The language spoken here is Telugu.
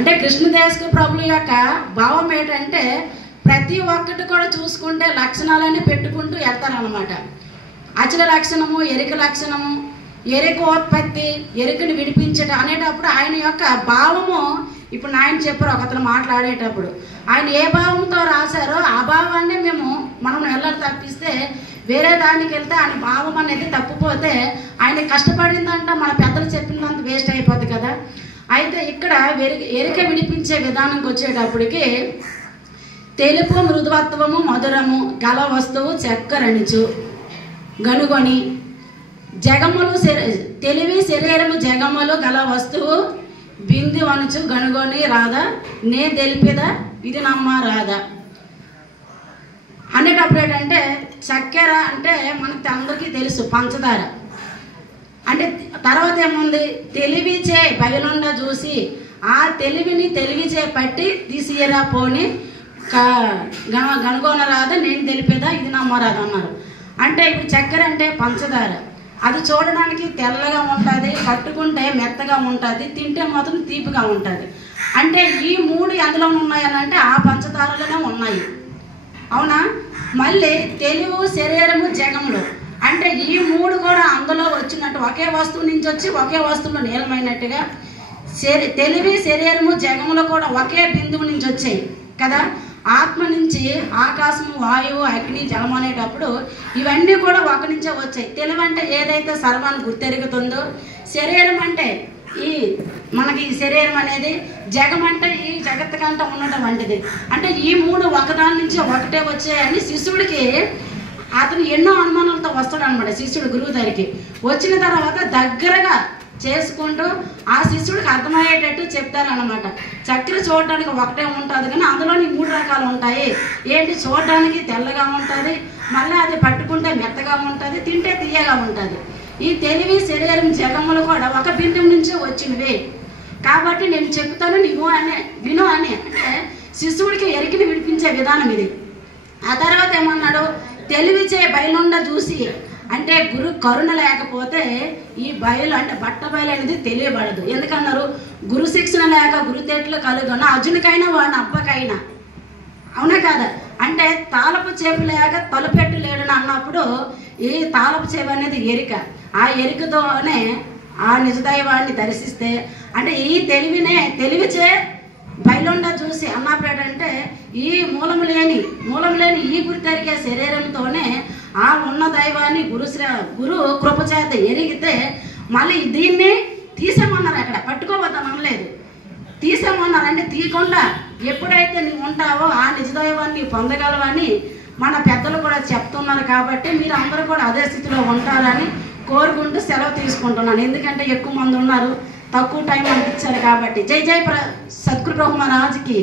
అంటే కృష్ణదేశ ప్రభుల యొక్క భావం ఏంటంటే ప్రతి ఒక్కటి కూడా చూసుకుంటే లక్షణాలన్నీ పెట్టుకుంటూ వెళ్తారనమాట. అచల లక్షణము, ఎరిక లక్షణము, ఎరికోత్పత్తి, ఎరికని విడిపించటం అనేటప్పుడు ఆయన యొక్క భావము, ఇప్పుడు ఆయన చెప్పారు ఒకతను మాట్లాడేటప్పుడు ఆయన ఏ భావంతో రాశారో ఆ భావాన్ని మనం వెళ్ళాలి తప్పిస్తే వేరే దానికి వెళ్తే ఆయన భావం అనేది తప్పిపోతే ఆయన కష్టపడిందంట మన పెద్దలు చెప్పినంత వేస్ట్ అయిపోద్ది కదా. అయితే ఇక్కడ ఎరిక విడిపించే విధానంకి వచ్చేటప్పటికి తెలుపు మృదువత్వము మధురము గల వస్తువు చక్కరనిచు గనుగొని జగములు తెలివి శరీరము జగములు గల వస్తువు బిందు అనుచు గనుగొని రాదా నే తెలిపిదా ఇది నమ్మ రాదా అనేటప్పుడు ఏంటంటే చక్కెర అంటే మనకి అందరికీ తెలుసు పంచదార అంటే తర్వాత ఏముంది తెలివిచే బయలుండా చూసి ఆ తెలివిని తెలివిచే పట్టి తీసియరా పోని గనుగొన రాదా నేను తెలిపేదా ఇది నమ్మరాదా అన్నారు. అంటే ఇప్పుడు చక్కెర అంటే పంచదార, అది చూడడానికి తెల్లగా ఉంటుంది, కట్టుకుంటే మెత్తగా ఉంటుంది, తింటే మాత్రం తీపిగా ఉంటుంది. అంటే ఈ మూడు ఎందులో ఉన్నాయని అంటే ఆ పంచదారలోనే ఉన్నాయి, అవునా. మళ్ళీ తెలివి శరీరము జగములు అంటే ఈ మూడు కూడా అందులో వచ్చినట్టు ఒకే వస్తువు నుంచి వచ్చి ఒకే వస్తువులో నీలమైనట్టుగా తెలివి శరీరము జగములు కూడా ఒకే బిందువు నుంచి వచ్చాయి కదా. ఆత్మ నుంచి ఆకాశము వాయువు అగ్ని జలం అనేటప్పుడు ఇవన్నీ కూడా ఒక నుంచే వచ్చాయి. తెలివి అంటే ఏదైతే సర్వాన్ని గుర్తెరుగుతుందో, శరీరం అంటే మనకి ఈ శరీరం అనేది, జగం అంటే ఈ జగత్తుకంతా ఉండటం వంటిది. అంటే ఈ మూడు ఒకదాని నుంచి ఒకటే వచ్చాయని శిష్యుడికి అతను ఎన్నో అనుమానాలతో వస్తాడు అనమాట. శిష్యుడు గురువు దగ్గరికి వచ్చిన తర్వాత దగ్గరగా చేసుకుంటూ ఆ శిష్యుడికి అర్థమయ్యేటట్టు చెప్తారనమాట. చక్కెర చూడడానికి ఒకటే ఉంటుంది కానీ అందులోని మూడు రకాలు ఉంటాయి. ఏంటి, చూడడానికి తెల్లగా ఉంటుంది, మళ్ళీ అది పట్టుకుంటే మెత్తగా ఉంటుంది, తింటే తీయగా ఉంటుంది. ఈ తెలివి శరీరం జగములు కూడా ఒక బిందువు నుంచి వచ్చినవి కాబట్టి నేను చెప్తాను విను అని అంటే శిశువుడికి ఎరికిని విడిపించే విధానం ఇది. ఆ తర్వాత ఏమన్నాడు, తెలివిచే బయలుండ చూసి అంటే గురు కరుణ లేకపోతే ఈ బయలు అంటే బట్ట బయలు అనేది తెలియబడదు. ఎందుకన్నారు, గురు శిక్షణ లేక గురుతేట్లు కలుగున అర్జునికైనా వాడిని అబ్బకైనా, అవునా కాదా. అంటే తాళపు చేపు లేక తలుపెట్టు లేడని అన్నప్పుడు ఈ తాళపు చేపు అనేది ఎరిక, ఆ ఎరికతోనే ఆ నిజదైవాన్ని దర్శిస్తే అంటే ఈ తెలివిచే బయలుండ చూసి అన్నప్పుడేటంటే ఈ మూలం లేని ఈ గురి తరిగే శరీరంతోనే ఆ ఉన్న దైవాన్ని గురు కృపచేత ఎరిగితే మళ్ళీ దీన్ని తీసేమన్నారు. అక్కడ పట్టుకోవద్దని అనలేదు, తీసేమన్నారు. అంటే తీయకుండా ఎప్పుడైతే నువ్వు ఉంటావో ఆ నిజదైవాన్ని పొందగలవని మన పెద్దలు కూడా చెప్తున్నారు. కాబట్టి మీరు అందరూ కూడా అదే స్థితిలో ఉంటారని కోరుకుంటూ సెలవు తీసుకుంటున్నాను. ఎందుకంటే ఎక్కువ మంది ఉన్నారు, తక్కువ టైం అనిపించారు కాబట్టి. జై జై సద్గురు బ్రహ్మ మహారాజ్కి.